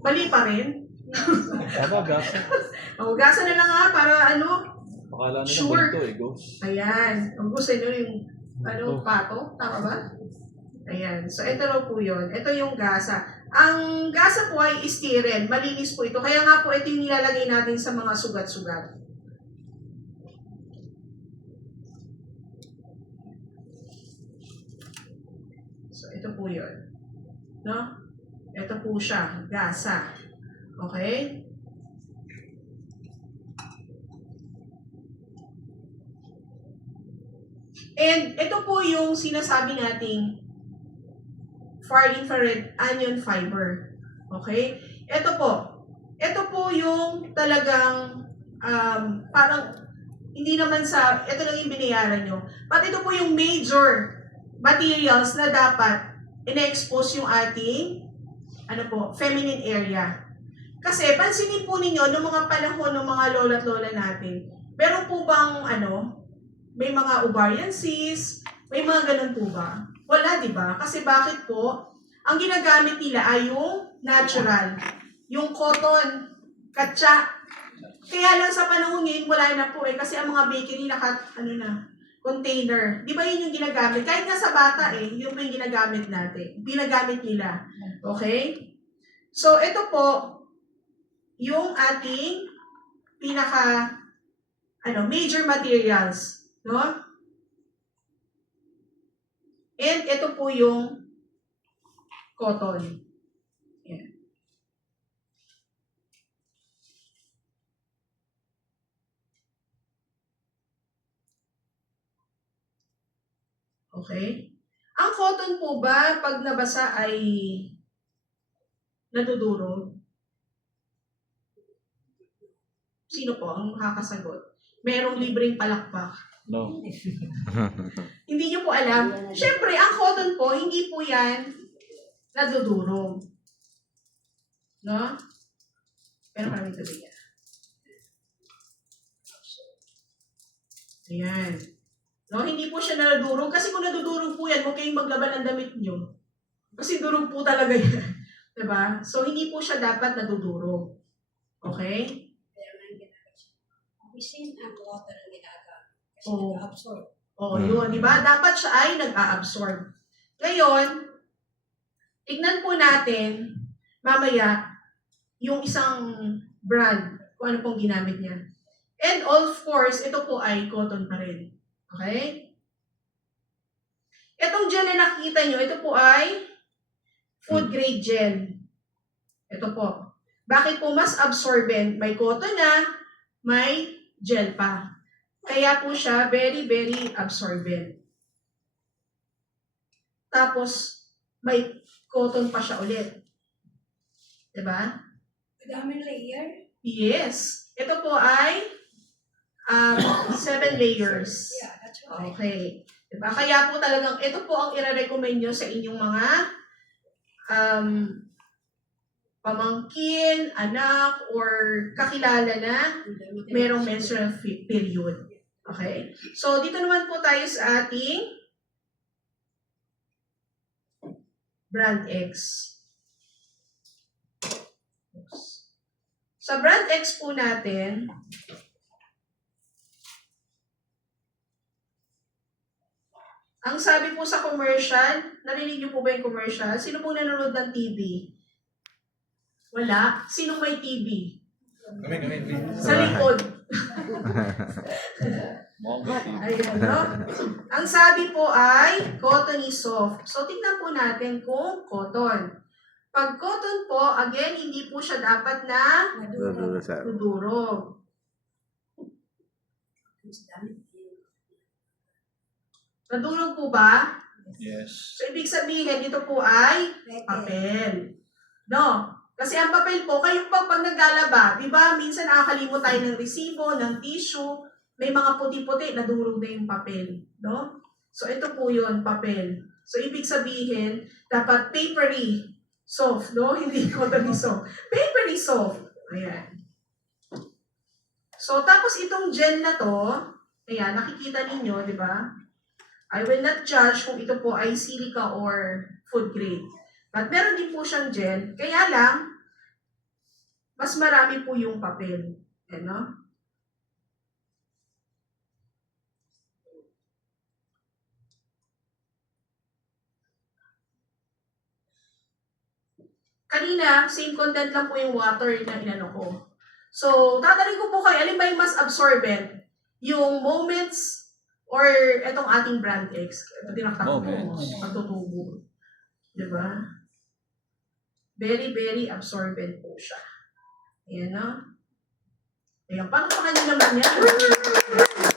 Mali pa rin? Tama, gasa. O, gasa na lang nga para Akala nila sure. ganito eh, ghost. Ayan. Ang gusto nyo yung pato. Tama ba? Ayan. So, ito raw po yun. Ito yung gasa. Ang gasa po ay styrene. Malinis po ito. Kaya nga po ito yung nilalagay natin sa mga sugat-sugat. So, ito po yun. No? Ito po siya. Gasa. Okay? And ito po yung sinasabi nating far infrared anion fiber. Okay? Ito po yung talagang parang hindi naman ito lang yung binayaran nyo. But ito po yung major materials na dapat ina-expose yung ating feminine area. Kasi pansinin po ninyo, noong mga panahon ng mga lola at lola natin, meron po bang may mga ovarian cysts, may mga ganun po ba? Wala, di ba? Kasi bakit po? Ang ginagamit nila ay yung natural. Yung cotton, katsa. Kaya lang sa panahon ngayon, wala na po kasi ang mga bakery container. Di ba yun yung ginagamit? Kahit nga sa bata yun po yung ginagamit natin. Ginagamit nila. Okay? So, ito po, yung ating major materials. No? And ito po yung cotton. Yan. Okay? Ang cotton po ba, pag nabasa ay nadudurog? Sino po ang makakasagot? Merong libreng palakpak. No. Hindi nyo po alam. Siyempre, ang cotton po, hindi po yan nadudurog. No? Pero maraming tubig yan. Ayan. No, hindi po siya nadudurog. Kasi kung nadudurog po yan, huwag kayong maglaban ng damit nyo. Kasi durog po talaga yan. Diba? So, hindi po siya dapat nadudurog. Okay? Pero nang ginagawa siya. Bisin ang water ang ginagawa. Kasi Oo. nag-absorb. Oo, yun. Diba? Dapat siya ay nag-a-absorb. Ngayon, tignan po natin, mamaya, yung isang brand, kung ano pong ginamit niya. And of course, ito po ay cotton pa rin. Okay? Itong gel na nakikita nyo, ito po ay food grade gel. Ito po. Bakit po mas absorbent? May cotton na, may gel pa. Kaya po siya very, very absorbent. Tapos, may cotton pa siya ulit. Diba? Madaming layer. Yes. Ito po ay 7 layers. Yeah, that's right. Okay. Diba? Kaya po talagang, ito po ang i-recommend nyo sa inyong mga pamangkin, anak, or kakilala na merong menstrual period. Okay? So, dito naman po tayo sa ating brand X. Sa brand X po natin, ang sabi po sa commercial, narinig niyo po ba yung commercial? Sino pong nanonood ng TV? Wala. Sinong may TV? Kami. Sa likod. Mongo TV. Ayan, no? Ang sabi po ay cottony soft. So, tingnan po natin kung cotton. Pag cotton po, again, hindi po siya dapat na dudurog. Nadurog po ba? Yes. So, ibig sabihin, ito po ay papel. No? Kasi ang papel po, kayo pag naglalaba, di ba, minsan nakakalimot tayo ng resibo, ng tissue, may mga puti-puti, nadurog na yung papel. No? So, ito po yun, papel. So, ibig sabihin, dapat papery soft, no? Hindi cottony soft. Papery soft. Ayan. So, tapos itong gel na to, ayan, nakikita ninyo, di ba? I will not judge kung ito po ay silica or food grade. But meron din po siyang gel. Kaya lang, mas marami po yung papel. Ano? Kanina, same content lang po yung water na inano ko. So, tatanungin ko po kayo, alin ba yung mas absorbent? Yung moments or etong ating brand X? Ito tinaktak ko, Moments. pagtutubo. Diba? Very, very absorbent po siya. Ayan, no? Ayan, paano pa kanya naman yan?